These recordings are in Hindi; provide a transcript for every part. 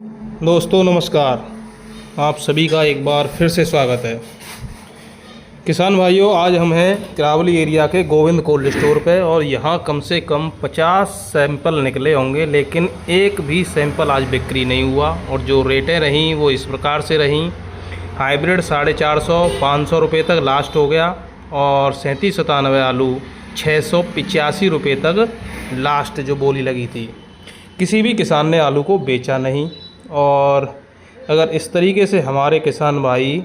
दोस्तों नमस्कार। आप सभी का एक बार फिर से स्वागत है। किसान भाइयों, आज हम हैं करावली एरिया के गोविंद कोल्ड स्टोर पे और यहाँ कम से कम 50 सैंपल निकले होंगे, लेकिन एक भी सैंपल आज बिक्री नहीं हुआ। और जो रेटें रहीं वो इस प्रकार से रहीं। हाइब्रिड 450-500 रुपये तक लास्ट हो गया और 3797 आलू 685 रुपये तक लास्ट जो बोली लगी थी। किसी भी किसान ने आलू को बेचा नहीं। और अगर इस तरीके से हमारे किसान भाई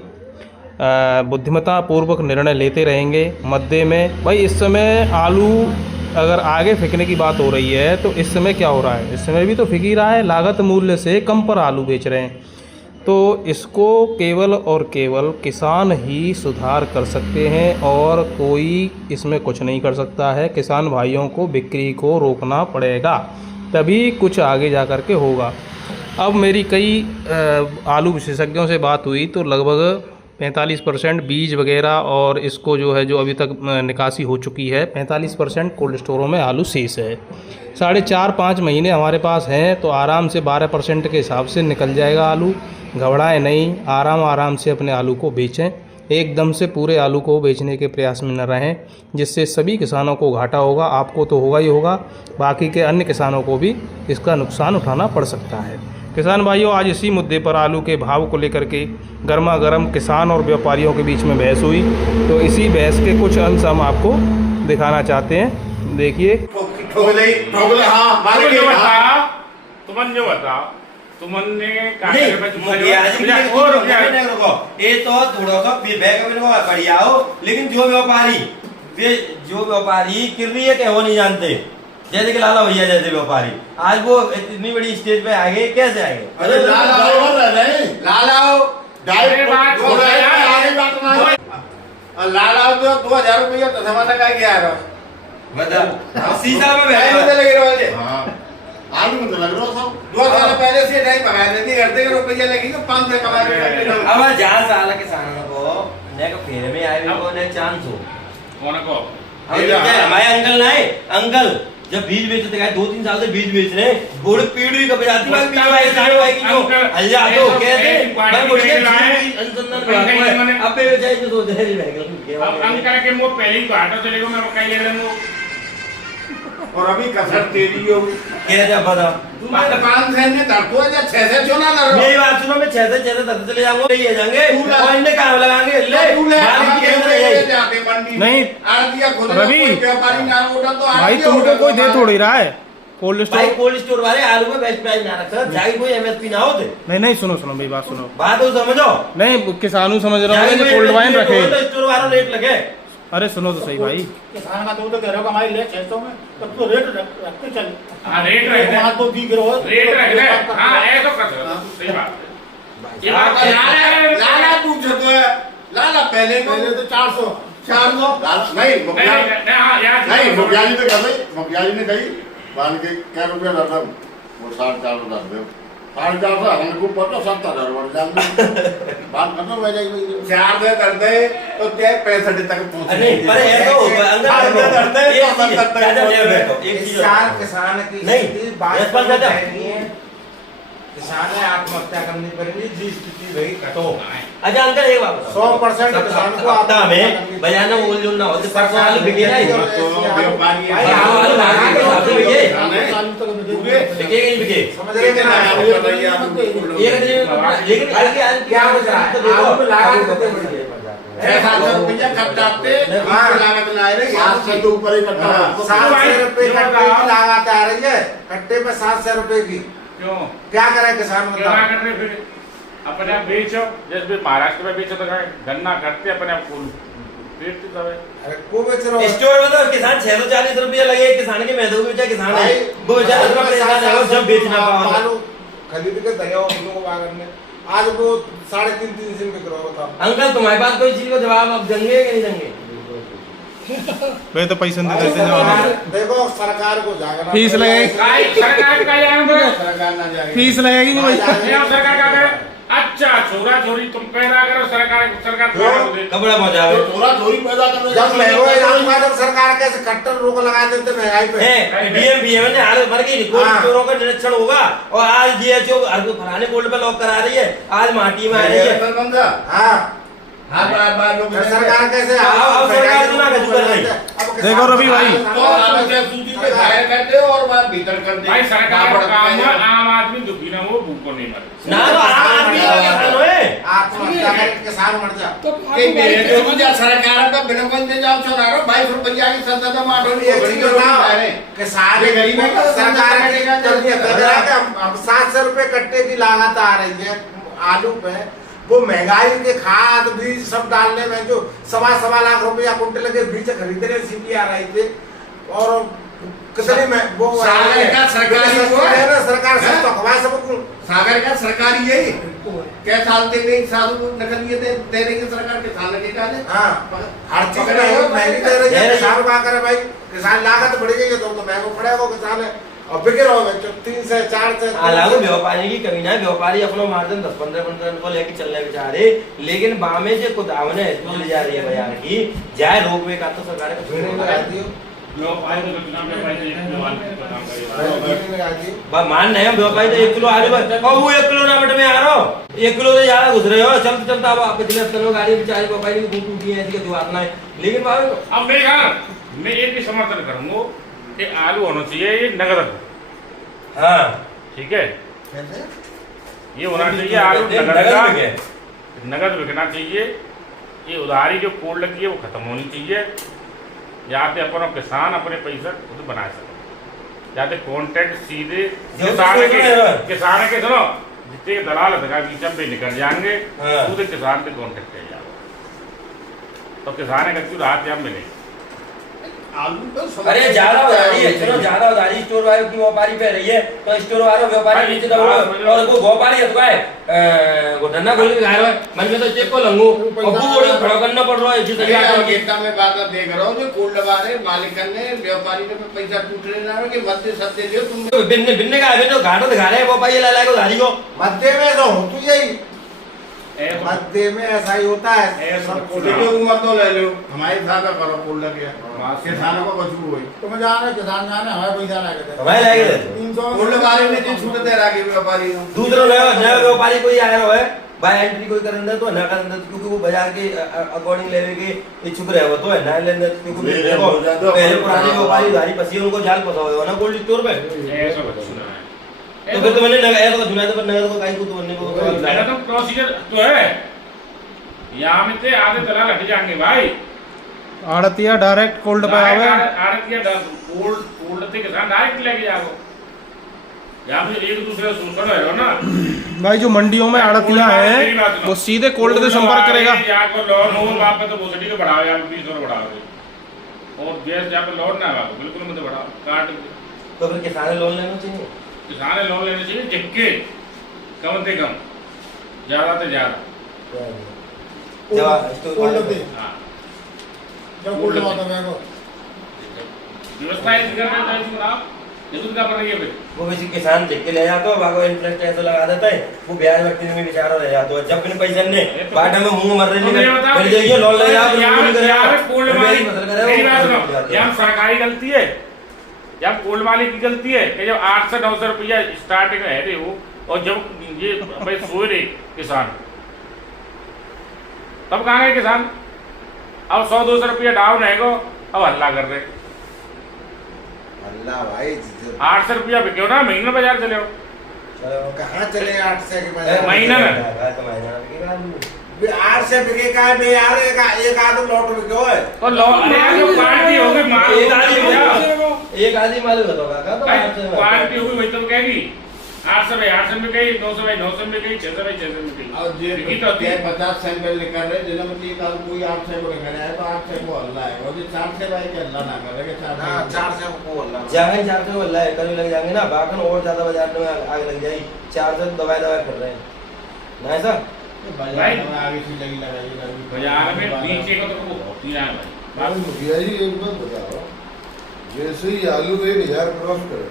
बुद्धिमत्तापूर्वक निर्णय लेते रहेंगे मद्दे में, भाई इस समय आलू अगर आगे फेंकने की बात हो रही है तो इस समय क्या हो रहा है, इस समय भी तो फेंक ही रहा है, लागत मूल्य से कम पर आलू बेच रहे हैं। तो इसको केवल और केवल किसान ही सुधार कर सकते हैं और कोई इसमें कुछ नहीं कर सकता है। किसान भाइयों को बिक्री को रोकना पड़ेगा, तभी कुछ आगे जा कर के होगा। अब मेरी कई आलू विशेषज्ञों से बात हुई तो लगभग 45% बीज वगैरह और इसको जो है जो अभी तक निकासी हो चुकी है, 45% कोल्ड स्टोरों में आलू शेष है। 4.5-5 महीने हमारे पास हैं तो आराम से 12% के हिसाब से निकल जाएगा आलू। घबराएं नहीं, आराम से अपने आलू को बेचें। एकदम से पूरे आलू को बेचने के प्रयास में न रहें, जिससे सभी किसानों को घाटा होगा। आपको तो होगा ही होगा, बाकी के अन्य किसानों को भी इसका नुकसान उठाना पड़ सकता है। किसान भाइयों, आज इसी मुद्दे पर आलू के भाव को लेकर के गर्मा गर्म किसान और व्यापारियों के बीच में बहस हुई। तो इसी बहस के कुछ अंश हम आपको दिखाना चाहते हैं। देखिए। तुमने ये तो थोड़ा सा बढ़िया हो, लेकिन जो व्यापारी किरनी है क्या वो नहीं जानते। जैसे कि लाला भैया जैसे व्यापारी आज वो इतनी बड़ी स्टेज पे आ गए, कैसे आए? अरे लाला 2000 रुपया तो समाना का क्या है बता सीसा में बैठे लगे वाले। हां आलू में तो लग रहा था 2000 पहले से नहीं भगाए नहीं करते रुपया लगेगा 500 कमा के। अब जहां साला किसानों को ने को फेरे में आए को ने चांस हो कौन को हमारे अंकल नहीं अंकल जब बीज बेचते गए 2-3 साल से बीज बेच रहे बुढ़ पीढ़ी का बजाती भाई बीज भाई की जो हल्ला तो कहते भाई बुढ़ के अनुसंधान अब पे बेचाई जो दो देरी रह गए। अब अंकल के मुंह पहले ही तो आटा चलेगा, मैं मकई ले लूंगा और अभी कसर तेरी हो क्या जा बता तुम 5 से ने धरतो या 6 से चुना ना मेरी बात सुनो, मैं 6 से धरते चले जाऊंगा, ये जाएंगे और इन्हें काम लगाएंगे ले मालिक के अंदर जाते मंडी नहीं आड़तिया खुद रवि व्यापारी ना उठा तो भाई तुमको कोई दे थोड़ी रहा है। कोल्ड भाई स्टोर कोल्ड स्टोर वाले आलू में बेस्ट प्राइस ना रखा जाए, कोई एमएसपी ना होते। नहीं, सुनो मेरी बात सुनो। बात तो समझो नहीं, किसानू समझ रहा हूँ कोल्ड वाइन रखे। स्टोर वाला रेट लगे। अरे सुनो तो सही भाई, किसान का तो कह रहे हो हमारी ले 600 में तब तो रेट रखते चल। हां रेट रखते हैं तो दिख रहा है रेट रखते हैं। हां ऐसा कर सही बात। ये बात लाला पूछ तो है लाला पहले तो 400 नहीं मुखिया नहीं मुखिया जी ने कही मान के क्या रुपया दादा वो 450 दादा दे 450 हमको पता 70,000 बढ़ जाएंगे बात खत्म हो जाएगी। 4 दे करते तो क्या 65 तक पहुंच नहीं पर ऐसा होगा अंदर करते एक किसान की नहीं बात नहीं है। किसान है आत्महत्या करनी पड़ेगी जी स्थिति रही कटो। अच्छा अंकल एक बात 100% किसान को आता में बयाना बोल जो ना होते परसों आलू बिके ना व्यापारी आलू लगा के हिसाब से बिके बिके बिके समझ रहे हैं ना। लेकिन आज क्या हो रहा है आलू लगा के बढ़ गए 700 रुपया खर्चाते लागत ला रहे 700 के ऊपर ही कट्टा 700 रुपए कट्टे की लागत आ रही है, कट्टे पे 700 रुपए की। क्यों क्या करे किसान क्या कर रहे फिर अपने आप बेचो जैसे महाराष्ट्र में बेचो तो गन्ना करते अपने आप फूल बेचते सब। अरे को बेच रहा है स्टोर में तो किसान 640 रुपया लगे, किसान के महदूद बेचा किसान है वो बेचारा जब बेचना आलू खरीद के दया हम लोग बागर में आज वो 3.5 दिन बिक रहा था। अंकल तुम्हारे पास कोई चीज का जवाब अब जंगे कि नहीं जंगे? वे तो पैसे नहीं देते जवाब। देखो सरकार को जागना फीस लगेगी, सरकार का जाएंगे सरकार ना जाएगी फीस लगेगी भाई। सरकार का करे बच्चा छोरा छोरी तुम पैदा करो, सरकार कपड़ा पहुंचावे। छोरा छोरी पैदा करो, जब महंगाई इलाज में जब सरकार कैसे कट्टर रोक लगा देते महंगाई पे। डीएम ने हालत भर गई, कोल्ड स्टोरों का निरीक्षण होगा और आज डीएचओ फलाने कोल्ड पे लॉक करा रही है, आज माटी में आ रही है। हाँ सरकार कैसे सरकार सुना कर कर रही है। देखो रवि भाई, बाहर करते हो और बाहर भीतर कर दे भाई। सरकार का काम है आम आदमी दुखी ना हो, भूखो नहीं मरे ना, तो आम आदमी का किसान है, आत्महत्या करके किसान मर जा। तो मेरे को जा सरकार का बिना बंदे जाओ चला रहा 22 रुपया की सस्ता तो मारो किसान गरीब है। सरकार के हम 700 रुपए कट्टे की लागत आ रही है आलू पे, वो महंगाई के खाद बीज सब डालने में जो 1.25 लाख रुपया कुंटल के बीज खरीदने सीपी आ रही थी और कितने में वो सागर का सरकार सस्ता खवा सबको। सागर का सरकारी यही क्या साल दे साल नकली दे रही है सरकार के साल के डाले। हाँ हर चीज महंगी दे रही है, किसान क्या करे भाई, किसान लागत बढ़ गई है तो महंगा पड़ेगा किसान है और बिके रहो 3 से 4 से। हालांकि व्यापारी की कमी ना, व्यापारी अपना मार्जिन 10-15% को लेके चलने बेचारे, लेकिन बामे से कुदावने ले जा रही है बाजार की जाए रोकवे का तो सरकार मान नहीं हम व्यापारी तो 1 किलो आलू और वो 1 किलो ना बट में आ रहा हो, 1 किलो से ज्यादा घुस रहे हो। चलते चलता अब पिछले हफ्ते में गाड़ी बेचारे व्यापारी की टूटी है, जो आतना है। लेकिन अब मैं एक भी समर्थन करूंगा कि आलू होना चाहिए ये नगद। हाँ ठीक है, ये होना चाहिए आलू नगद बिकना चाहिए। ये उधारी जो कोल्ड लगी है वो खत्म होनी चाहिए। जाते अपन किसान अपने पैसा खुद बना सके, जाते कॉन्ट्रैक्ट सीधे किसान के सुनो जितने दलाल बीच में निकल जाएंगे पूरे किसान के कॉन्ट्रैक्ट कर जाओ तो किसान का क्यों राहत यहाँ मिलेगी। अरे ज्यादा उधारी है, चलो ज्यादा उधारी स्टोर वालों की व्यापारी पे रही है तो स्टोर वालों व्यापारी नीचे दबो और वो व्यापारी है तो है वो धंधा खोल के खा रहा है। मन में तो चेक को लंगू और वो खड़ा करना पड़ रहा है। जिस गेटा में बात देख रहा हूं जो कोल्ड वाले मालिक ने व्यापारी ने पैसा टूट रहा है कि मध्य सत्य लियो तुम बिन्ने बिन्ने का है तो घाटा दिखा रहे हैं व्यापारी ला ला के उधारी को मध्य में तो हो तो यही मध्य में ऐसा ही होता है। सब उम्र तो ले लो हमारे साथ करो कोल्ड गया किसानों को बचू हुई तुम जाने किसान जाने हमें पैसा लगे हमें लगे 300 कोल्ड वाले ने जो छूट दे रहा है व्यापारी दूसरा नया व्यापारी कोई आया रहा है भाई एंट्री कोई करने तो ना करने क्योंकि वो बाजार के अकॉर्डिंग लेवे के इच्छुक रहे हो तो है ना लेने क्योंकि देखो पहले पुराने व्यापारी उधारी फंसी उनको जाल फंसा हुआ है ना कोल्ड स्टोर पे तो फिर तो मैंने ऐसा को चुना तो नगर को काई को तो बनने को मेरा तो प्रोसीजर तो है यहां में ते आधे दलाल हट जाएंगे भाई। आड़तिया डायरेक्ट कोल्ड पे आवे, आड़तिया कोल्ड से किसान डायरेक्ट लेके जाओ। यहां पे एक दूसरे शोषण है ना भाई। जो मंडियों में आड़तिया है वो सीधे कोल्ड से संपर्क करेगा। यहां को लोन हो वहां पे तो बोसडी को बढ़ाओ या 20 और बढ़ाओ और गैस जहां पे लोन ना हो बिल्कुल मत बढ़ाओ काट तो फिर किसान लोन लेना चाहिए। किसान लोन लेने चाहिए जिसके कम से कम ज्यादा से ज्यादा व्यवस्था वो किसी किसान देख के ले जाता है भागो इंटरेस्ट ऐसा लगा देता है वो ब्याज व्यक्ति में बेचारा रह जाता है। जब बिन पैसे ने बाटा में मुंह मर रहे फिर देखिए लोन ले जाओ सरकारी गलती है या कोल्ड वाले की गलती है कि जब 800-900 रुपया स्टार्टिंग में है वो और जब ये भाई सोए रहे किसान तब कहाँ गए किसान। अब 100-200 रुपया डाउन है को अब हल्ला कर रहे अल्लाह भाई 800 रुपया बिके ना महीने बाजार चले हो कहाँ चले 800 के बाजार महीना में 8 से बिके का है यार एक आदमी लौट बिके है और लौट पार्टी होगी माल एक आदमी मालूम होगा का तो पार्टी होगी वही तो कहेगी 800 में 800 में गई 900 में 900 में गई 600 में 600 में गई और जे तो 50 सैंपल निकल रहे जिन्हें मतलब ये काल कोई 800 को निकल आया तो 800 को अल्लाह है और जो 400 भाई के अल्लाह ना कर रहे के 400 को अल्लाह जाएंगे 400 को अल्लाह है कल लग जाएंगे ना बाकन और ज्यादा बाजार में आग लग जाएगी 400 दवाई कर रहे हैं ना ऐसा भाई आगे से लगी लगाई बाजार में नीचे को तो होती है भाई मुखिया जी एक बात बताओ जैसे ही आलू 1000 क्रॉस करे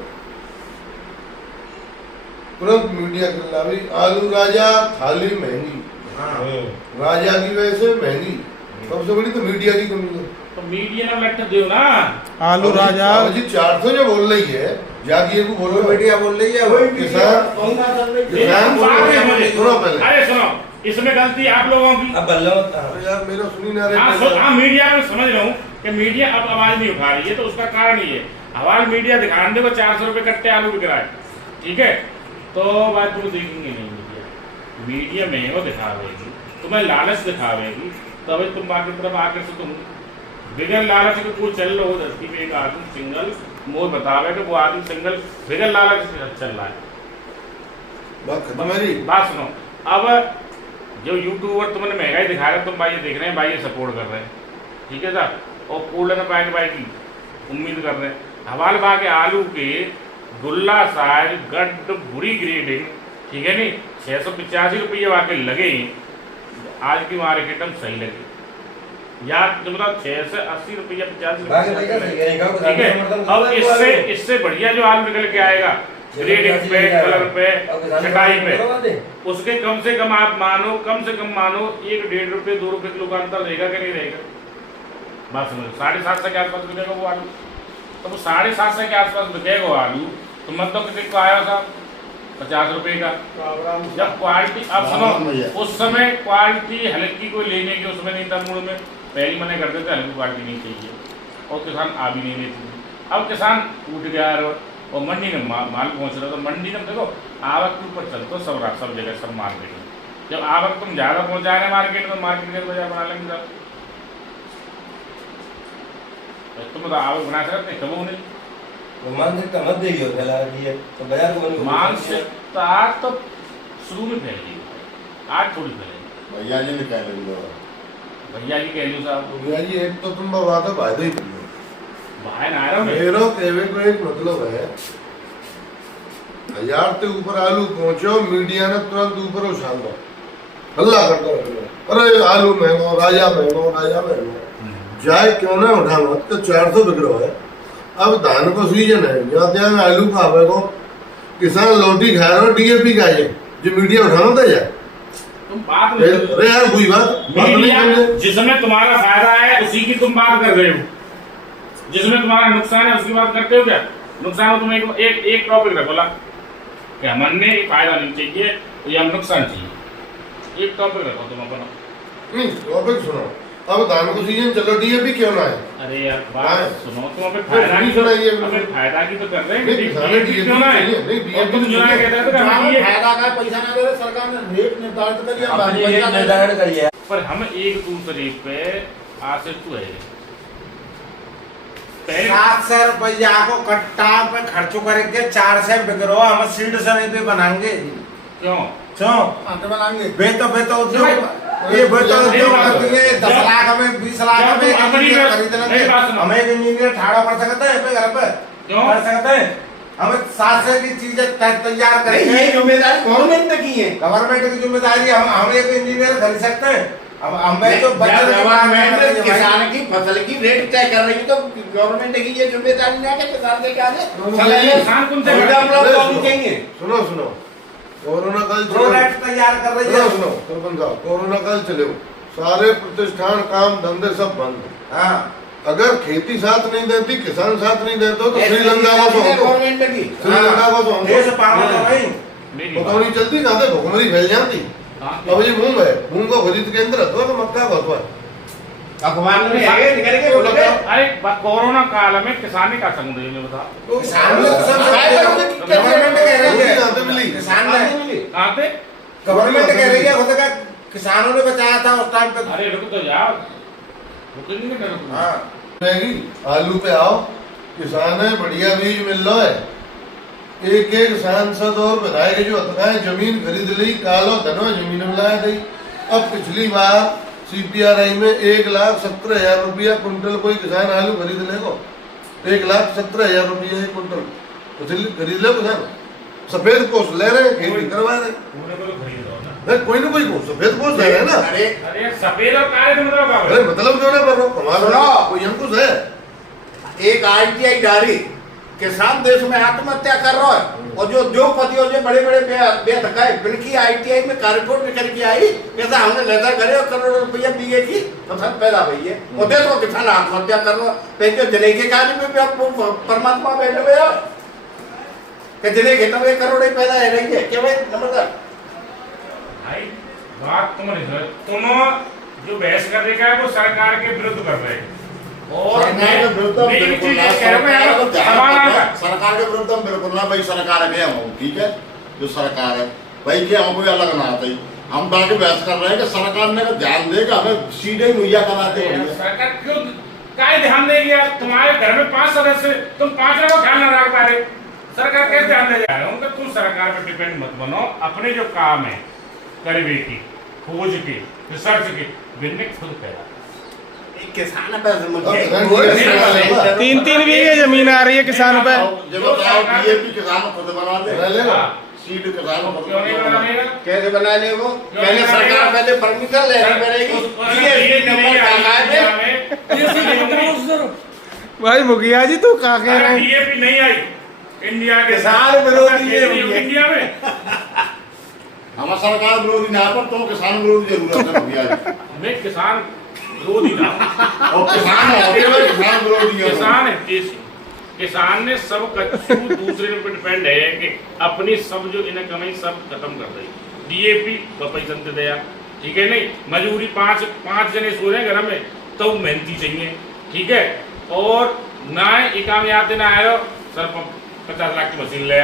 तुरंत मीडिया के भी आलू राजा थाली महंगी, राजा की वजह से महंगी, सबसे बड़ी तो मीडिया की कमी है। तो मीडिया ने लट दो ना आलू राजा जी 400 जो बोल रही है, जाके को बोलो मीडिया बोल रही है वही किसान सुनो पहले। अरे सुनो, इसमें गलती आप लोगों की। अब बल्लो अरे यार मेरा सुनी ना हाँ मीडिया में समझ रहा हूँ कि मीडिया अब आवाज नहीं उठा रही है, तो उसका कारण ये है आवाज मीडिया दिखाने दे वो 400 रुपए कट्टे आलू बिक रहा है, ठीक है, तो बात तुम देखेंगे नहीं। मीडिया में वो दिखावेगी, तुम्हें लालच दिखावेगी, तभी तुम बाकी तरफ आकर से तुम बिगड़ लालच के कोई चल रहे हो धरती में, एक आदमी सिंगल मोह बतावे कि वो आदमी सिंगल बिगड़ लालच से चल रहा है। बात सुनो, अब जो यूट्यूबर तुमने महंगाई दिखा रहे तुम भाई देख रहे हैं, भाई सपोर्ट कर रहे हैं, ठीक है सर, और कूलर पैक भाई की उम्मीद कर रहे हैं। हवाल भाग आलू के गुल्ला साइज गड्ढ बुरी ग्रेडिंग, ठीक है नहीं, 685 रुपये वाकई लगे, आज की मार्केट में सही लगे या जो मतलब 680 रुपया 50 ठीक है। अब इससे बढ़िया जो आलू निकल के आएगा ग्रेडिंग पे, कलर पे, छटाई पे, उसके कम से कम आप मानो, कम से कम मानो 1-1.5 रुपये 2 रुपये किलो का अंतर रहेगा कि नहीं रहेगा। बात समझो, 750 के आसपास बिकेगा वो आलू, तो वो 750 के आसपास बिकेगा वो आलू, तो मतलब कितने को आया था 50 रुपये का। जब क्वालिटी अब सुनो, उस समय क्वालिटी हल्की को लेने की उसमें नहीं था, मूड में पहले मने करते थे हल्की क्वालिटी नहीं चाहिए, और किसान आ भी नहीं लेते थे। अब किसान टूट गया और मंडी में माल पहुंच रहा, तो मंडी में देखो आवक के ऊपर चलते सब जगह सब मार्केट। जब आवक तुम ज़्यादा पहुंचा रहे मार्केट में, मार्केट का बाजार बना लेंगे सब, तुम तो आवक बना सकते कब नहीं। मानसिकता मत देगी और फैला रही है, तो बाजार को मानसिकता तो शुरू में फैलेगी, आज थोड़ी फैलेगी। भैया जी ने कह रही भैया जी कह लो साहब, भैया जी एक तो तुम बात है फायदा ही करियो, बाहर आ रहा हूँ मेरा कहने को एक मतलब है, 1000 से ऊपर आलू पहुंचो, मीडिया ने तुरंत ऊपर उछाल दो, हल्ला करता रहे, अरे आलू महंगो, राजा महंगो, राजा महंगो, जाए क्यों ना उठा मत तो 400 बिक रहा है। अब धान का सीजन है, जाते हैं आलू का आवेगो, किसान लोटी खा रहे हो, डीएपी का है, जो मीडिया उठाना था यार, तुम बात अरे यार कोई बात मीडिया जिसमें तुम्हारा फायदा है उसी की तुम बात कर रहे हो, जिसमें तुम्हारा नुकसान है उसकी बात करते हो क्या? नुकसान तुम एक टॉपिक रखो ला क्या मनने फायदा नहीं चाहिए या नुकसान चाहिए, एक टॉपिक रखो तुम अपना। नहीं टॉपिक सुनो, अब धान का सीजन चलो, डीएपी क्यों ना है? अरे यार बात सुनो, तुम अपने फायदा की तो कर रहे हैं, क्यों ना है? तुम जो है कहते हो फायदा का पैसा ना दे सरकार ने रेट निर्धारण करिए, पर हम एक दूसरे पे आश्रित है। 700 रुपया को कट्टा पे खर्चो करके 400 बिक रहा, हम सीड से नहीं पे बनाएंगे क्यों बनाएंगे बेतो उद्योग, ये बेतो उद्योग करती है, 10 लाख हमें 20 लाख हमें हमें एक इंजीनियर ठाड़ा कर सकते हैं पे घर पे, क्यों कर सकते हैं? हमें 700 की चीजें तैयार करेंगे, ये जिम्मेदारी गवर्नमेंट की है, गवर्नमेंट की जिम्मेदारी, हम एक इंजीनियर खरीद सकते हैं। अब हमें तो गवर्नमेंट किसान की फसल की रेट तय कर रही है, तो गवर्नमेंट की ये जिम्मेदारी ना है किसान के आगे किसान कौन से कहेंगे। सुनो कोरोना काल प्रोडक्ट तैयार कर रही है, सुनो सरपंच साहब, कोरोना काल चले, सारे प्रतिष्ठान काम धंधे सब बंद। हाँ अगर खेती साथ नहीं देती, किसान साथ नहीं देते तो श्रीलंका को तो गवर्नमेंट की श्रीलंका को तो देश पागल तो नहीं, पता नहीं चलती कहाँ से भुखमरी फैल जाती। अब ये मूंग है, मूंग को खरीद के अंदर अथवा तो मक्का को अथवा अखबार में आगे निकल के अरे कोरोना काल में किसानी का समुदाय में बता किसान लोग सब गवर्नमेंट कह रही है, कहाँ से मिली? किसान ने आते गवर्नमेंट कह रही है, खुद का किसानों ने बचाया था उस टाइम पे। अरे रुक तो यार, रुक नहीं कर रहा। हाँ रहेगी, आलू पे आओ, किसान है, बढ़िया बीज मिल रहा है, एक सांसद और विधायक जो अतकाए जमीन खरीद ली, कालो धनो जमीन में लाया गई। अब पिछली बार CPRI में 1,17,000 रुपया कुंटल कोई किसान आलू खरीद लेगा, 1,17,000 रुपया एक कुंटल खरीद ले किसान, सफेद पोष ले रहे हैं, खेती करवा रहे हैं, कोई ना कोई सफेद पोष ले रहे हैं ना। अरे सफेद और काले का मतलब क्या है? मतलब जो है पर हमारा कोई अंकुश है। एक RTI डाली किसान देश में आत्महत्या कर रहा है और जो उद्योगपति और जो बड़े बड़े बेधकाए बिनकी ITI में कार्यक्रम निकल के आई कैसा हमने लेदा करे और करोड़ों रुपया बीए की फसल पैदा हुई है और देखो किसान आत्महत्या कर रहा है जो जने के कार्य में भी आपको परमात्मा बैठे हुए कि जने के तो 1 करोड़ ही पैदा है रही है क्या भाई नमस्कार भाई बात तुम जो बहस करने का है वो सरकार के विरुद्ध कर रहे हैं और सरकार के विरुद्ध हम मेरी बिल्कुल चीज ना, ये कह रहा हूं यार, समाधान का। सरकार के विरुद्ध हम बिल्कुल ना भाई सरकार है हम ठीक है जो सरकार है भाई क्या हम कोई अलग ना आता ही हम बाकी बहस कर रहे हैं कि सरकार ने ध्यान देगा हमें सीधे मुहैया कराते हैं सरकार क्यों काय ध्यान देगी यार तुम्हारे घर में 5 सदस्य तुम 5 का ख्याल ना रख पा रहे सरकार कैसे ध्यान दे जा रहा हूँ तुम सरकार पर डिपेंड मत बनो अपने जो काम है करवे की खोज की रिसर्च की बिजनेस खुद करेगा किसान पे 3-3 बीघे जमीन आ रही है किसान पे। जब बताओ DAP किसान खुद बना दे बना लेगा। सीड किसान खुद क्यों नहीं बनाएगा कैसे बना ले वो पहले सरकार पहले परमिशन लेनी पड़ेगी भाई मुखिया जी तू कहाँ कह रहे हैं? DAP नहीं आई इंडिया के किसान विरोधी है इंडिया में हमारा सरकार विरोधी ना पर तो किसान विरोधी जरूरत है भैया हमें किसान विरोधी ना और किसान है किसान विरोधी है किसान है देश किसान ने सब कच्चू दूसरे पे डिपेंड है कि अपनी सब जो इनकम है सब खत्म कर रही DAP पैसा दे दिया ठीक है नहीं मजदूरी 5 जने सो रहे हैं घर में तो मेहनती चाहिए ठीक है और ना एक काम याद देना आयो सर 50 लाख की मशीन ले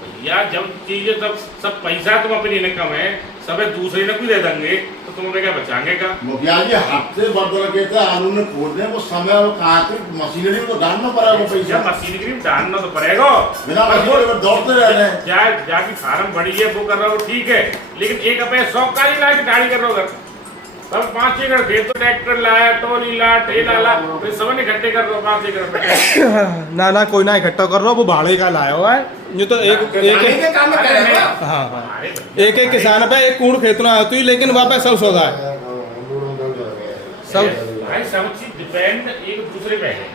भैया जब चीजें तब सब पैसा तुम अपनी इनकम है सब दूसरे ने कोई दे देंगे तो तुम हमें क्या बचाएंगे का मुखिया जी हफ्ते बदल के थे आलू ने खोद दे वो समय और कहाँ के मशीनरी में तो डालना पड़ेगा वो पैसा जब मशीनरी में डालना तो पड़ेगा बिना मशीनरी में दौड़ते रह रहे हैं जाके फार्म बड़ी है वो कर रहा हो ठीक है लेकिन एक अपने 100 का ही ला के गाड़ी कर रहा हो सब 5 एकड़ खेत तो ट्रैक्टर लाया टोली ला ठेला ला फिर सब इकट्ठे कर रहा 5 एकड़ ना कोई ना इकट्ठा कर रहा वो भाड़े का लाया हुआ है ये तो एक काम करेगा हाँ एक किसान पे एक कूड़ खेत ना आती लेकिन वहाँ पे सब सौदा है सब भाई सब चीज डिपेंड एक दूसरे पे है